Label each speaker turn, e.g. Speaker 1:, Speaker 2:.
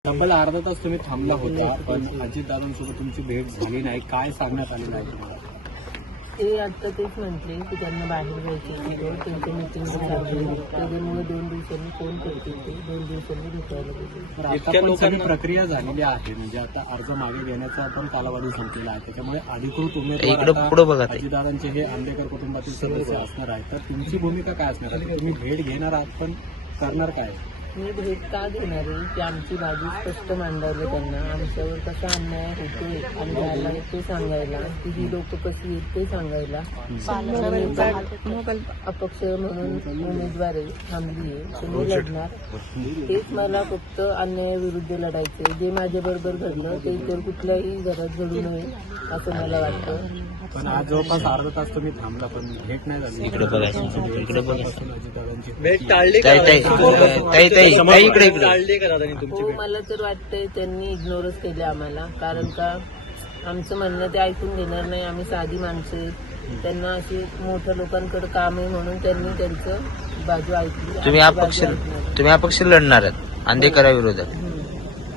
Speaker 1: तब्बल अर्धा तास तुम्ही थांबला होता, पण अजितदादांसोबत तुमची भेट झाली नाही. काय सांगण्यात आलेलं आहे तुम्हाला?
Speaker 2: ते आता तेच म्हटले की त्यांना बाहेर जायचे होते, त्यांच्या मीटिंग चालू त्याच्यामुळे 2 दिवसांनी फोन करतील, ते 2 दिवसांनी भेटायला गेले.
Speaker 1: तर आता पण सगळी प्रक्रिया झालेली आहे, म्हणजे आता अर्ज मागे घेण्याचा पण कालावधी संपलेला आहे. त्याच्यामुळे अधिकृत उमेदवार अजितदादांचे हे आंबेकर कुटुंबातील सदस्य असणार आहे. तर तुमची भूमिका काय असणार आहे? तुम्ही भेट घेणार आहात, पण करणार काय?
Speaker 2: मी भेट का घेणार आहे की आमची बाजू स्पष्ट मांडायला, त्यांना आमच्यावर कसा अन्याय होतोय आणि झाला ते सांगायला, की ही लोक कशी आहेत ते सांगायला. अपक्ष म्हणून उमेदवार आहे, थांबली आहे, तुम्ही लढणार. तेच मला फक्त अन्यायाविरुद्ध लढायचे. जे माझ्या बरोबर घडलं ते इतर कुठल्याही घरात घडू नये असं मला वाटतं.
Speaker 1: पण आज जवळपास अर्धा तास तुम्ही थांबला, पण भेट नाही झाली.
Speaker 3: इकडे बघायचं, इकडे
Speaker 1: अजितदादांची
Speaker 4: भेट टाळली
Speaker 2: हो, मला तर वाटतंय त्यांनी इग्नोरच केले आम्हाला. कारण का आमचं म्हणणं ते ऐकून घेणार नाही. आम्ही साधी माणसं आहेत, त्यांना अशी मोठ्या लोकांकडे काम आहे म्हणून त्यांनी त्यांचं बाजू ऐकली.
Speaker 3: तुम्ही अपक्ष लढणार आहात आंबेकराविरोधात.